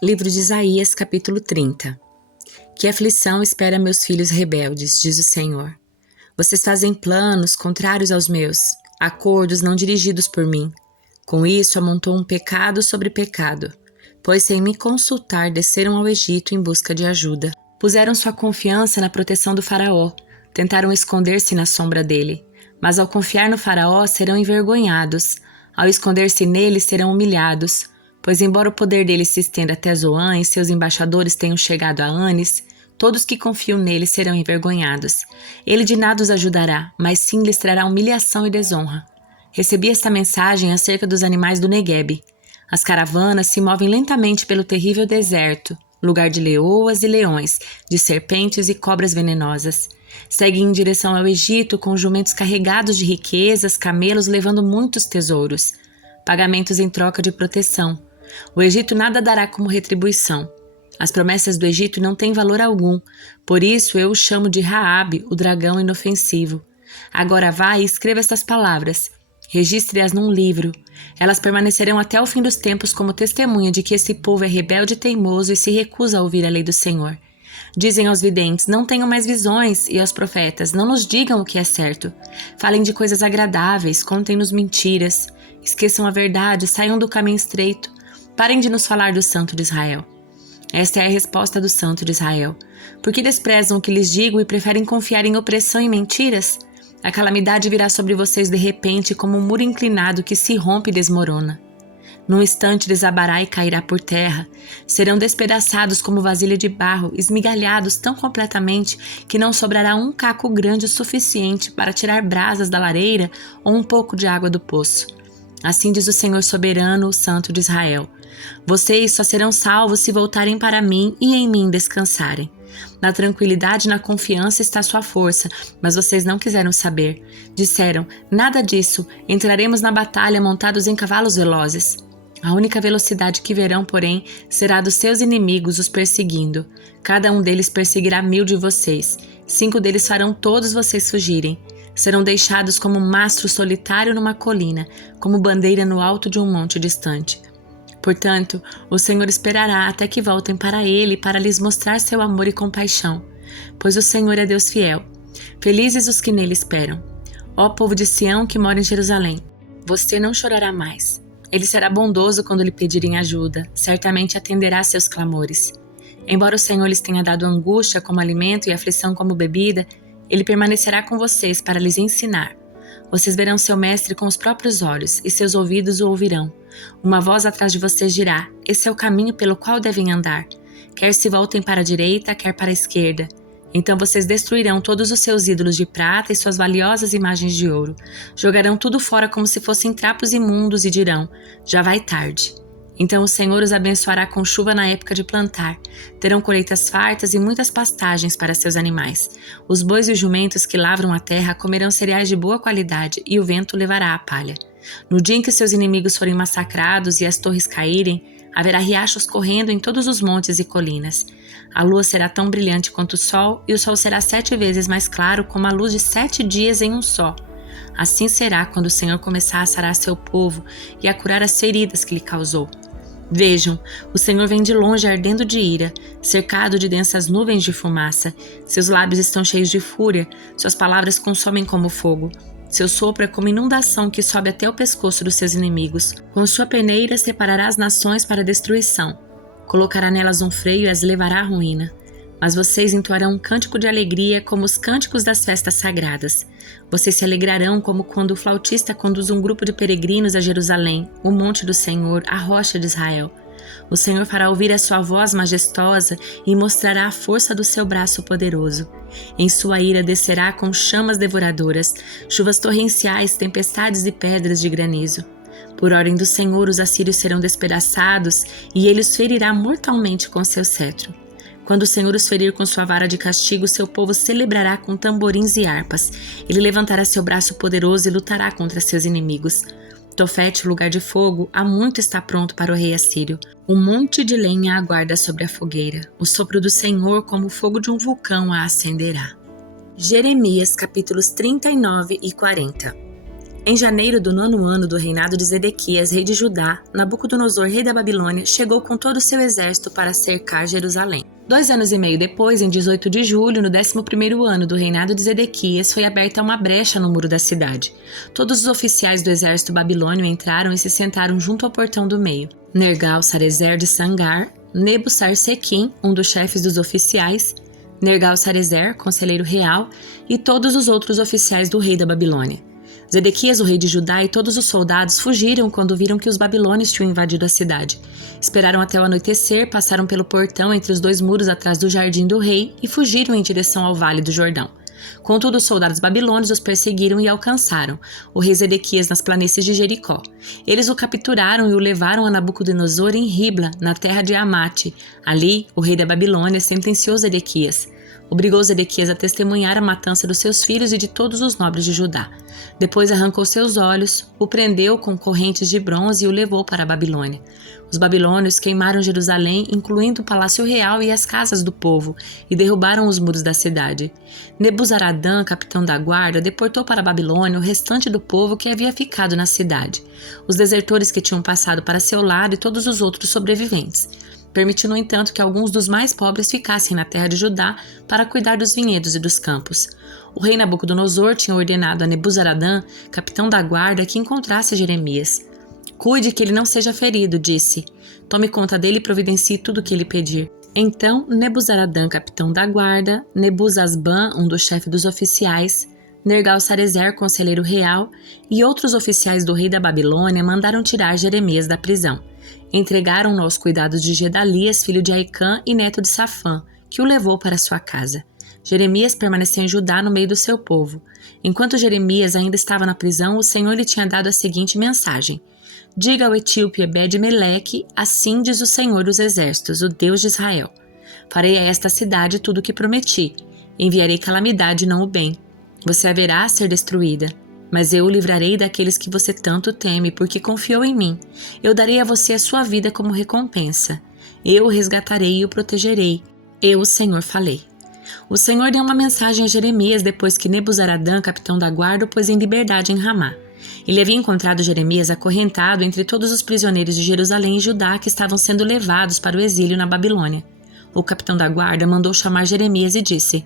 Livro de Isaías, capítulo 30. Que aflição espera meus filhos rebeldes, diz o Senhor. Vocês fazem planos contrários aos meus, acordos não dirigidos por mim. Com isso amontou um pecado sobre pecado, pois sem me consultar desceram ao Egito em busca de ajuda. Puseram sua confiança na proteção do faraó, tentaram esconder-se na sombra dele. Mas ao confiar no faraó serão envergonhados, ao esconder-se nele serão humilhados. Pois embora o poder dele se estenda até Zoã e seus embaixadores tenham chegado a Anis, todos que confiam nele serão envergonhados. Ele de nada os ajudará, mas sim lhes trará humilhação e desonra. Recebi esta mensagem acerca dos animais do Neguebe. As caravanas se movem lentamente pelo terrível deserto, lugar de leoas e leões, de serpentes e cobras venenosas. Seguem em direção ao Egito com jumentos carregados de riquezas, camelos levando muitos tesouros. Pagamentos em troca de proteção. O Egito nada dará como retribuição. As promessas do Egito não têm valor algum, por isso eu o chamo de Raabe, o dragão inofensivo. Agora vá e escreva estas palavras. Registre-as num livro. Elas permanecerão até o fim dos tempos como testemunha de que esse povo é rebelde e teimoso e se recusa a ouvir a lei do Senhor. Dizem aos videntes, não tenham mais visões, e aos profetas, não nos digam o que é certo. Falem de coisas agradáveis, contem-nos mentiras. Esqueçam a verdade, saiam do caminho estreito. Parem de nos falar do Santo de Israel. Esta é a resposta do Santo de Israel. Por que desprezam o que lhes digo e preferem confiar em opressão e mentiras? A calamidade virá sobre vocês de repente como um muro inclinado que se rompe e desmorona. Num instante desabará e cairá por terra. Serão despedaçados como vasilha de barro, esmigalhados tão completamente que não sobrará um caco grande o suficiente para tirar brasas da lareira ou um pouco de água do poço. Assim diz o Senhor soberano, o Santo de Israel. Vocês só serão salvos se voltarem para mim e em mim descansarem. Na tranquilidade e na confiança está sua força, mas vocês não quiseram saber. Disseram, nada disso, entraremos na batalha montados em cavalos velozes. A única velocidade que verão, porém, será dos seus inimigos os perseguindo. Cada um deles perseguirá 1000 de vocês. 5 deles farão todos vocês fugirem. Serão deixados como um mastro solitário numa colina, como bandeira no alto de um monte distante. Portanto, o Senhor esperará até que voltem para Ele para lhes mostrar seu amor e compaixão, pois o Senhor é Deus fiel. Felizes os que nele esperam. Ó povo de Sião que mora em Jerusalém, você não chorará mais. Ele será bondoso quando lhe pedirem ajuda, certamente atenderá seus clamores. Embora o Senhor lhes tenha dado angústia como alimento e aflição como bebida, Ele permanecerá com vocês para lhes ensinar. Vocês verão seu mestre com os próprios olhos e seus ouvidos o ouvirão. Uma voz atrás de vocês dirá, esse é o caminho pelo qual devem andar. Quer se voltem para a direita, quer para a esquerda. Então vocês destruirão todos os seus ídolos de prata e suas valiosas imagens de ouro. Jogarão tudo fora como se fossem trapos imundos e dirão, já vai tarde. Então o Senhor os abençoará com chuva na época de plantar. Terão colheitas fartas e muitas pastagens para seus animais. Os bois e os jumentos que lavram a terra comerão cereais de boa qualidade e o vento levará a palha. No dia em que seus inimigos forem massacrados e as torres caírem, haverá riachos correndo em todos os montes e colinas. A lua será tão brilhante quanto o sol e o sol será 7 vezes mais claro como a luz de 7 dias em um só. Assim será quando o Senhor começar a sarar seu povo e a curar as feridas que lhe causou. Vejam, o Senhor vem de longe ardendo de ira, cercado de densas nuvens de fumaça. Seus lábios estão cheios de fúria, suas palavras consomem como fogo. Seu sopro é como inundação que sobe até o pescoço dos seus inimigos. Com sua peneira separará as nações para a destruição. Colocará nelas um freio e as levará à ruína. Mas vocês entoarão um cântico de alegria como os cânticos das festas sagradas. Vocês se alegrarão como quando o flautista conduz um grupo de peregrinos a Jerusalém, o monte do Senhor, a rocha de Israel. O Senhor fará ouvir a sua voz majestosa e mostrará a força do seu braço poderoso. Em sua ira descerá com chamas devoradoras, chuvas torrenciais, tempestades e pedras de granizo. Por ordem do Senhor os assírios serão despedaçados e ele os ferirá mortalmente com seu cetro. Quando o Senhor os ferir com sua vara de castigo, seu povo celebrará com tamborins e harpas. Ele levantará seu braço poderoso e lutará contra seus inimigos. Tofete, lugar de fogo, há muito está pronto para o rei assírio. Um monte de lenha aguarda sobre a fogueira. O sopro do Senhor, como o fogo de um vulcão, a acenderá. Jeremias, capítulos 39 e 40. Em janeiro do 9º ano do reinado de Zedequias, rei de Judá, Nabucodonosor, rei da Babilônia, chegou com todo o seu exército para cercar Jerusalém. 2 anos e meio depois, em 18 de julho, no 11º ano do reinado de Zedequias, foi aberta uma brecha no muro da cidade. Todos os oficiais do exército babilônio entraram e se sentaram junto ao portão do meio. Nergal-Sarezer de Sangar, Nebu-Sarsequim, um dos chefes dos oficiais, Nergal-Sarezer, conselheiro real, e todos os outros oficiais do rei da Babilônia. Zedequias, o rei de Judá, e todos os soldados fugiram quando viram que os babilônios tinham invadido a cidade. Esperaram até o anoitecer, passaram pelo portão entre os 2 muros atrás do jardim do rei e fugiram em direção ao vale do Jordão. Contudo, os soldados babilônios os perseguiram e alcançaram o rei Zedequias nas planícies de Jericó. Eles o capturaram e o levaram a Nabucodonosor em Ribla, na terra de Amate. Ali, o rei da Babilônia sentenciou Zedequias. Obrigou Zedequias a testemunhar a matança dos seus filhos e de todos os nobres de Judá. Depois arrancou seus olhos, o prendeu com correntes de bronze e o levou para a Babilônia. Os babilônios queimaram Jerusalém, incluindo o palácio real e as casas do povo, e derrubaram os muros da cidade. Nebuzaradã, capitão da guarda, deportou para a Babilônia o restante do povo que havia ficado na cidade, os desertores que tinham passado para seu lado e todos os outros sobreviventes. Permitiu, no entanto, que alguns dos mais pobres ficassem na terra de Judá para cuidar dos vinhedos e dos campos. O rei Nabucodonosor tinha ordenado a Nebuzaradã, capitão da guarda, que encontrasse Jeremias. Cuide que ele não seja ferido, disse. Tome conta dele e providencie tudo o que ele pedir. Então, Nebuzaradã, capitão da guarda, Nebuzasban, um dos chefes dos oficiais, Nergal-Sarezer, conselheiro real, e outros oficiais do rei da Babilônia mandaram tirar Jeremias da prisão. Entregaram-no aos cuidados de Gedalias, filho de Aicã e neto de Safã, que o levou para sua casa. Jeremias permaneceu em Judá no meio do seu povo. Enquanto Jeremias ainda estava na prisão, o Senhor lhe tinha dado a seguinte mensagem: diga ao etíope Ebed-Meleque, assim diz o Senhor dos Exércitos, o Deus de Israel. Farei a esta cidade tudo o que prometi. Enviarei calamidade e não o bem. Você haverá a ser destruída. Mas eu o livrarei daqueles que você tanto teme, porque confiou em mim. Eu darei a você a sua vida como recompensa. Eu o resgatarei e o protegerei. Eu, o Senhor, falei. O Senhor deu uma mensagem a Jeremias depois que Nebuzaradã, capitão da guarda, o pôs em liberdade em Ramá. Ele havia encontrado Jeremias acorrentado entre todos os prisioneiros de Jerusalém e Judá que estavam sendo levados para o exílio na Babilônia. O capitão da guarda mandou chamar Jeremias e disse: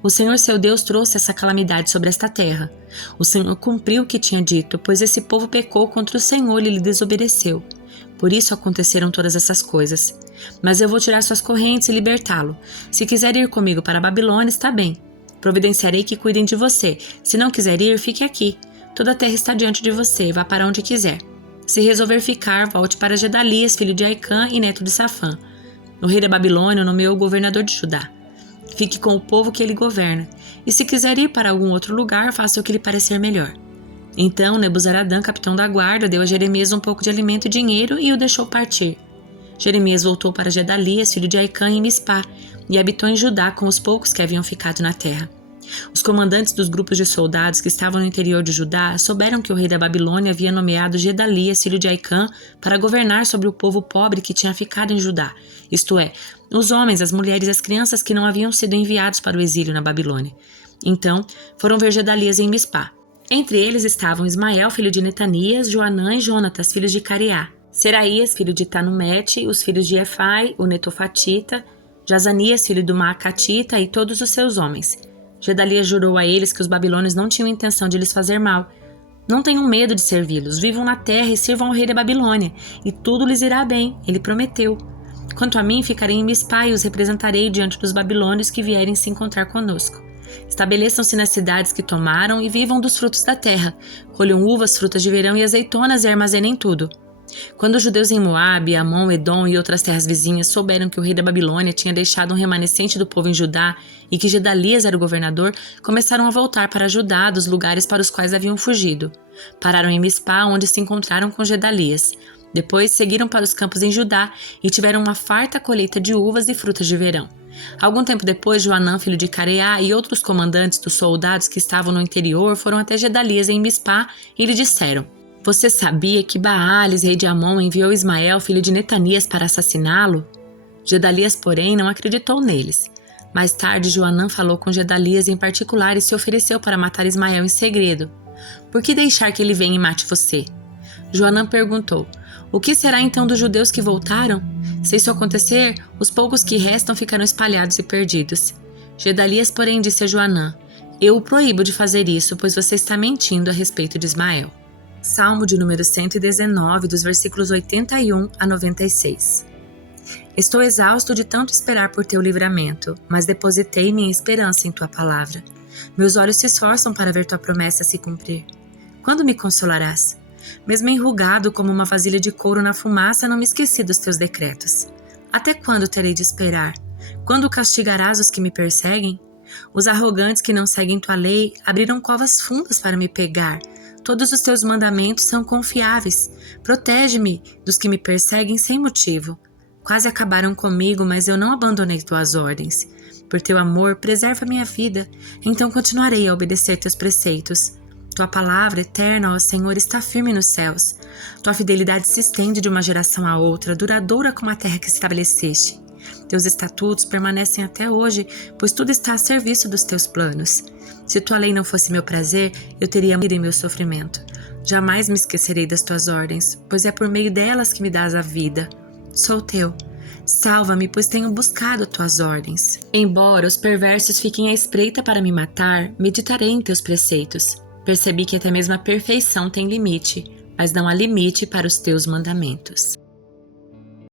o Senhor seu Deus trouxe essa calamidade sobre esta terra. O Senhor cumpriu o que tinha dito, pois esse povo pecou contra o Senhor e lhe desobedeceu. Por isso aconteceram todas essas coisas. Mas eu vou tirar suas correntes e libertá-lo. Se quiser ir comigo para a Babilônia, está bem. Providenciarei que cuidem de você. Se não quiser ir, fique aqui. Toda a terra está diante de você, vá para onde quiser. Se resolver ficar, volte para Gedalias, filho de Aicã e neto de Safã. O rei da Babilônia nomeou o governador de Judá. Fique com o povo que ele governa, e se quiser ir para algum outro lugar, faça o que lhe parecer melhor. Então Nebuzaradã, capitão da guarda, deu a Jeremias um pouco de alimento e dinheiro e o deixou partir. Jeremias voltou para Gedalias, filho de Aicã, em Mispá, e habitou em Judá com os poucos que haviam ficado na terra. Os comandantes dos grupos de soldados que estavam no interior de Judá souberam que o rei da Babilônia havia nomeado Gedalias, filho de Aicã, para governar sobre o povo pobre que tinha ficado em Judá, isto é, os homens, as mulheres e as crianças que não haviam sido enviados para o exílio na Babilônia. Então, foram ver Gedalias em Mispá. Entre eles estavam Ismael, filho de Netanias, Joanã e Jonatas, filhos de Careá, Seraías, filho de Tanumete, os filhos de Efai, o Netofatita, Jazanias, filho do Maacatita, e todos os seus homens. Gedalias jurou a eles que os babilônios não tinham intenção de lhes fazer mal. Não tenham medo de servi-los, vivam na terra e sirvam ao rei da Babilônia, e tudo lhes irá bem, ele prometeu. Quanto a mim, ficarei em Mispá e os representarei diante dos babilônios que vierem se encontrar conosco. Estabeleçam-se nas cidades que tomaram e vivam dos frutos da terra. Colham uvas, frutas de verão e azeitonas e armazenem tudo. Quando os judeus em Moabe, Amon, Edom e outras terras vizinhas souberam que o rei da Babilônia tinha deixado um remanescente do povo em Judá e que Gedalias era o governador, começaram a voltar para Judá dos lugares para os quais haviam fugido. Pararam em Mispá, onde se encontraram com Gedalias. Depois seguiram para os campos em Judá e tiveram uma farta colheita de uvas e frutas de verão. Algum tempo depois, Joanã, filho de Careá, e outros comandantes dos soldados que estavam no interior foram até Gedalias em Mispá e lhe disseram: Você sabia que Baales, rei de Amon, enviou Ismael, filho de Netanias, para assassiná-lo? Gedalias, porém, não acreditou neles. Mais tarde, Joanã falou com Gedalias em particular e se ofereceu para matar Ismael em segredo. Por que deixar que ele venha e mate você? Joanã perguntou: O que será então dos judeus que voltaram? Se isso acontecer, os poucos que restam ficarão espalhados e perdidos. Gedalias, porém, disse a Joanã: Eu o proíbo de fazer isso, pois você está mentindo a respeito de Ismael. Salmo de número 119, dos versículos 81 a 96. Estou exausto de tanto esperar por teu livramento, mas depositei minha esperança em tua palavra. Meus olhos se esforçam para ver tua promessa se cumprir. Quando me consolarás? Mesmo enrugado como uma vasilha de couro na fumaça, não me esqueci dos teus decretos. Até quando terei de esperar? Quando castigarás os que me perseguem? Os arrogantes que não seguem tua lei abriram covas fundas para me pegar. Todos os teus mandamentos são confiáveis. Protege-me dos que me perseguem sem motivo. Quase acabaram comigo, mas eu não abandonei tuas ordens. Por teu amor, preserva minha vida. Então continuarei a obedecer teus preceitos. Tua palavra eterna, ó Senhor, está firme nos céus. Tua fidelidade se estende de uma geração a outra, duradoura como a terra que estabeleceste. Teus estatutos permanecem até hoje, pois tudo está a serviço dos teus planos. Se tua lei não fosse meu prazer, eu teria morrido em meu sofrimento. Jamais me esquecerei das tuas ordens, pois é por meio delas que me dás a vida. Sou teu. Salva-me, pois tenho buscado tuas ordens. Embora os perversos fiquem à espreita para me matar, meditarei em teus preceitos. Percebi que até mesmo a perfeição tem limite, mas não há limite para os teus mandamentos.